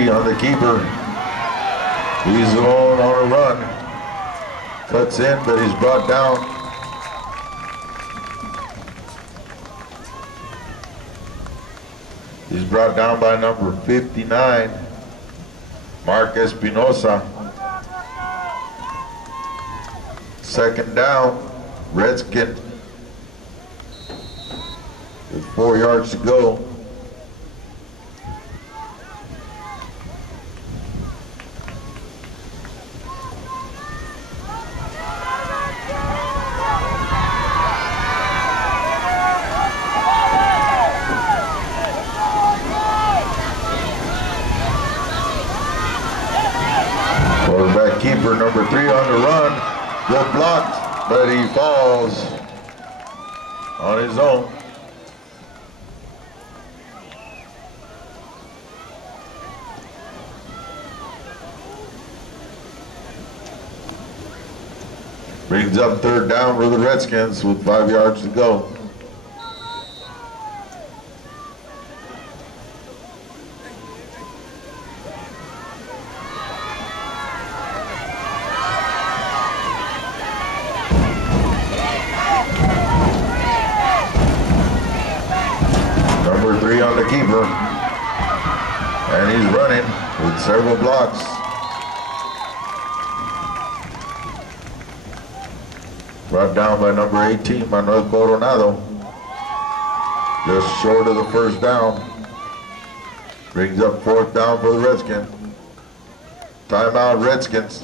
3 on the keeper. He's alone on a run. Cuts in, but he's brought down. He's brought down by number 59, Mark Espinosa. Second down, Redskin with 4 yards to go. Quarterback keeper number 3 on the run. Good blocked, but he falls on his own. Brings up third down for the Redskins with 5 yards to go. Number 3 on the keeper. And he's running with several blocks. Brought down by number 18, Manuel Coronado. Just short of the first down. Brings up 4th down for the Redskins. Timeout, Redskins.